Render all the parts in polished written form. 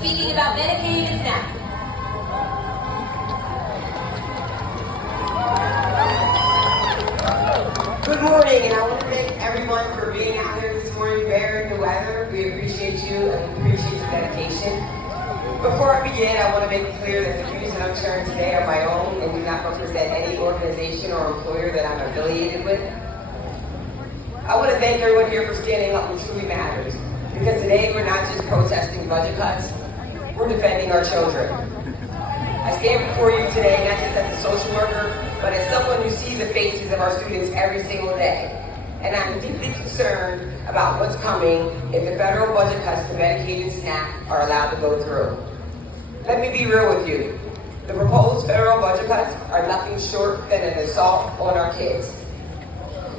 speaking about Medicaid and SNAP. Good morning, and I want to thank everyone for being out here this morning, bearing the weather. We appreciate you and we appreciate your dedication. Before I begin, I want to make it clear that the views that I'm sharing today are my own and do not represent any organization or employer that I'm affiliated with. I want to thank everyone here for standing up what truly matters, because today we're not just protesting budget cuts, we're defending our children. I stand before you today not just as a social worker, but as someone who sees the faces of our students every single day. And I'm deeply concerned about what's coming if the federal budget cuts to Medicaid and SNAP are allowed to go through. Let me be real with you. The proposed federal budget cuts are nothing short than an assault on our kids.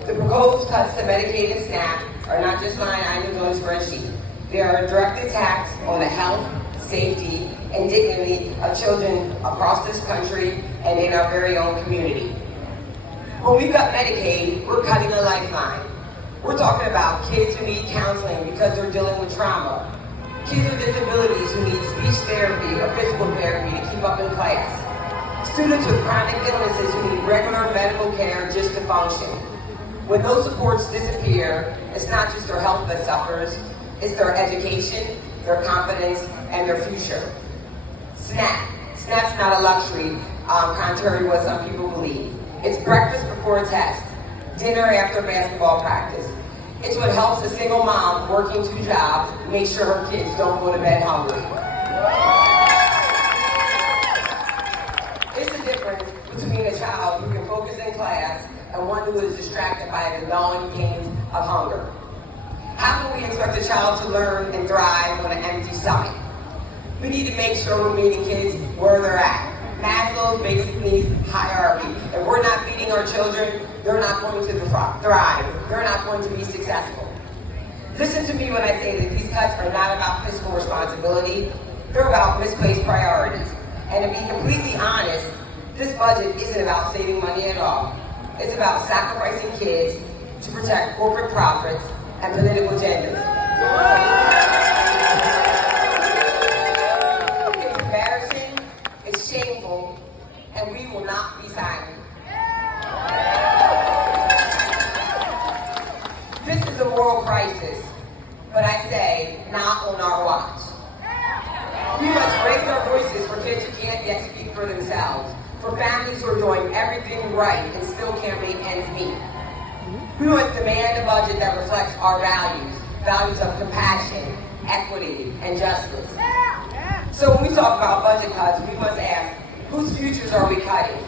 The proposed cuts to Medicaid and SNAP are not just line items on a spreadsheet. They are a direct attack on the health, safety, and dignity of children across this country and in our very own community. When we cut Medicaid, we're cutting a lifeline. We're talking about kids who need counseling because they're dealing with trauma, kids with disabilities who need speech therapy or physical therapy to keep up in class, students with chronic illnesses who need regular medical care just to function. When those supports disappear, it's not just their health that suffers, it's their education, their confidence, and their future. SNAP's not a luxury, contrary to what some people believe. It's breakfast before a test, dinner after basketball practice. It's what helps a single mom working 2 jobs make sure her kids don't go to bed hungry. It's the difference between a child who can focus in class and one who is distracted by the gnawing pains of hunger. How can we expect a child to learn and thrive on an empty stomach? We need to make sure we're meeting kids where they're at. Maslow's basic needs hierarchy. If we're not feeding our children, they're not going to thrive. They're not going to be successful. Listen to me when I say that these cuts are not about fiscal responsibility. They're about misplaced priorities. And to be completely honest, this budget isn't about saving money at all. It's about sacrificing kids to protect corporate profits and political agendas. It's embarrassing, it's shameful, and we will not be silent. This is a moral crisis, but I say, not on our watch. We must raise our voices for kids who can't yet speak for themselves, for families who are doing everything right and still can't make ends meet. We must demand a budget that reflects our values of compassion, equity, and justice. So when we talk about budget cuts, we must ask, whose futures are we cutting?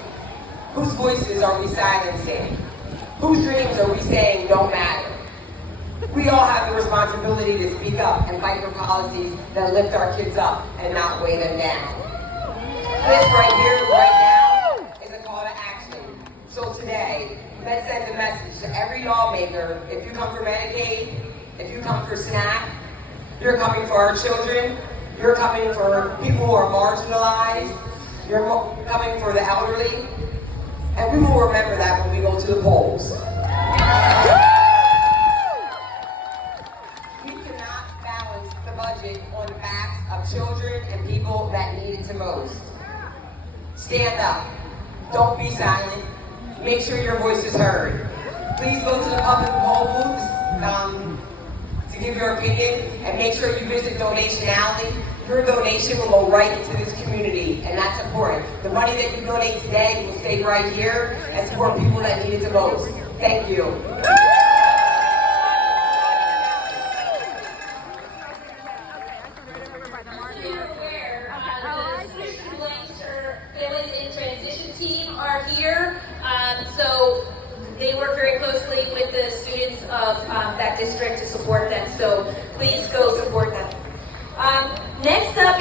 Whose voices are we silencing? Whose dreams are we saying don't matter? We all have the responsibility to speak up and fight for policies that lift our kids up and not weigh them down. This right here, right now, is a call to action. So today, let's send a message to every lawmaker. If you come for Medicaid, if you come for SNAP, you're coming for our children, you're coming for people who are marginalized, you're coming for the elderly, and we will remember that when we go to the polls. We cannot balance the budget on the backs of children and people that need it the most. Stand up. Don't be silent. Make sure your voice is heard. Please go to the public poll booths to give your opinion, and make sure you visit Donation Alley. Your donation will go right into this community, and that's important. The money that you donate today will stay right here and support people that need it the most. Thank you. Team are here, so they work very closely with the students of that district to support them, so please go support them. Next up,